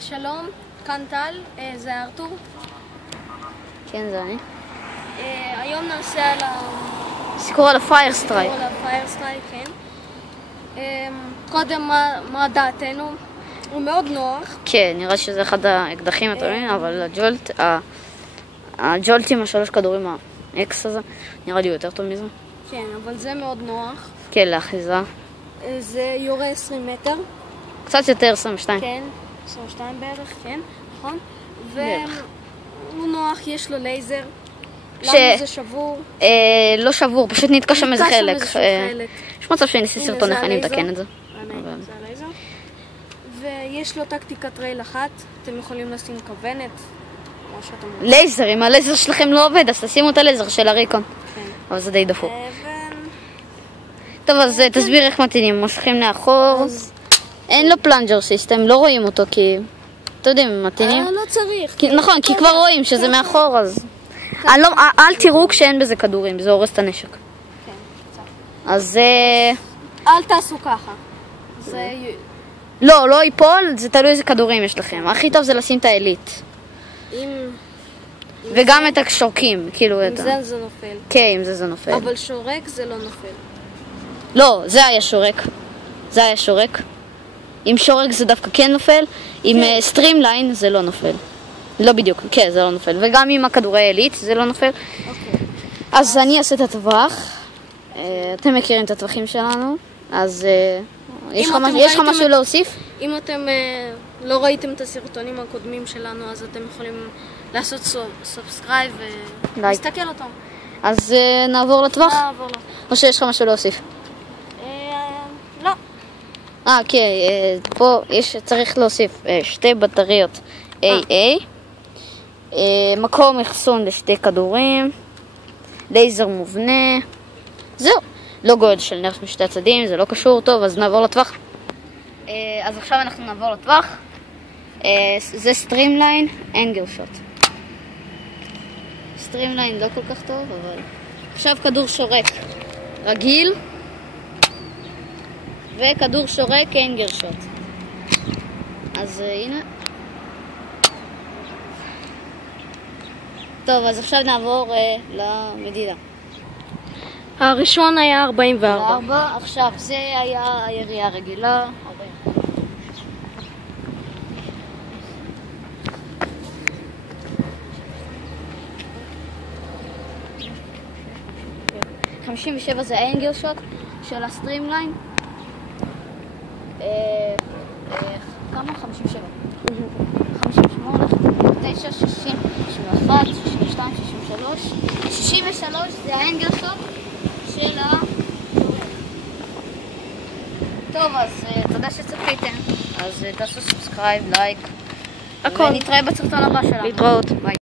שלום, כאן טל, זה ארתור. כן, זה אני. היום נעשה על סיקור על הפיירסטרייק. סיקור על הפיירסטרייק, כן. קודם, מה דעתנו? הוא מאוד נוח. כן, נראה שזה אחד האקדחים הטובים, אבל הג'ולט עם ה3 כדורים האקס הזה, נראה לי יותר טוב מזה. כן, אבל זה מאוד נוח. כן, לאחיזה. זה יורה 20 מטר. קצת יותר, 22. כן, 22 בערך, כן, נכון. והוא נוח, יש לו לייזר. למה זה שבור? לא שבור, פשוט נתקע שם איזה חלק. יש מצב שאני אעשה סרטון איך אני מתקן את זה. זה הלייזר. ויש לו טקטיקת רייל אחת, אתם יכולים לשים כוונת. לייזר, אם הלייזר שלכם לא עובד, אז תשימו את הלייזר של הריקון. אבל זה די דפוק. טוב, אז תסביר איך מתאינים. מושכים לאחור. אין לו פלנג'ר סיסטם, לא רואים אותו כי... אתם יודעים, מתאינים. לא צריך. נכון, כי כבר רואים שזה מאחור, אז... אל תראו כשאין בזה כדורים, זה הורס את הנשק. אז... אל תעשו ככה. לא ייפול, זה תלוי איזה כדורים יש לכם. הכי טוב זה לשים את העילית. וגם את השורקים, כאילו... עם זה נופל. כן, עם זה נופל. אבל שורק זה לא נופל. לא, זה היה שורק. זה היה שורק. עם שורק זה דווקא כן נופל, עם סטרימליין זה לא נופל. לא בדיוק, כן, זה לא נופל. וגם עם הכדורי העילית זה לא נופל. אז אני אעשה את הטווח. אתם מכירים את הטווחים שלנו, אז יש לך משהו להוסיף? אם אתם לא ראיתם את הסרטונים הקודמים שלנו, אז אתם יכולים לעשות סאבסקרייב ולהסתכל אותם. אז נעבור לטווח? נעבור לו. או שיש לך משהו להוסיף? לא. כן, פה צריך להוסיף 2 בטריות AA, מקום אחסון ל2 כדורים, לייזר מובנה, זהו. לוגו של נרף משתי הצדדים, זה לא קשור. טוב, אז נעבור לטווח. אז עכשיו אנחנו נעבור לטווח. זה סטרימליין, אנגל שוט. סטרימליין לא כל כך טוב, אבל... עכשיו כדור שורק רגיל, וכדור שורק אנגל שוט. אז הנה. טוב, אז עכשיו נעבור למדידה. הראשון היה 44. עכשיו זה היה הירייה הרגילה. 57 זה האנגל שוט של הסטרימליין. כמה? 57. 58, 59, 60, 61, 62, 63. 63 זה האנגל שוט של ה... טוב, אז תודה שצפיתם. אז תעשו סאבסקרייב, לייק. ונתראה בסרטון הבא שלנו. להתראות. ביי.